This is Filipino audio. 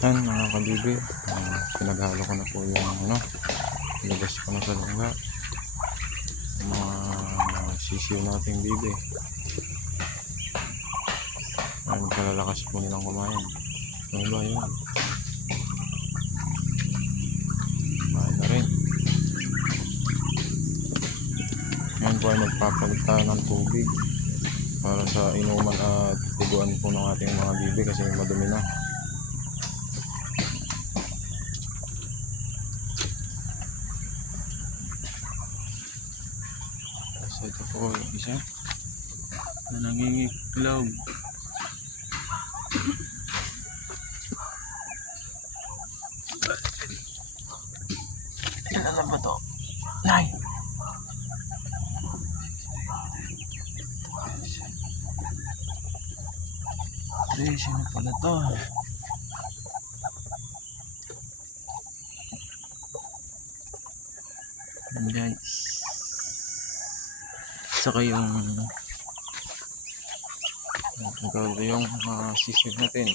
Yan mga kabibi, pinaghalo ko na po yung ilabas ko na sa lungga yung mga sisiw nating bibi. Yan, kalalakas po nilang kumain. Ano ba yun? Kumain na rin. Yan po ay magpapalit tayo ng tubig para sa inuman at tiguan po ng ating mga bibi kasi madumi na. So ito po yung isa na nangingiklog. Ilan na ba to? Nay! Sino pala to? Yan guys. Saka yung sisiw natin.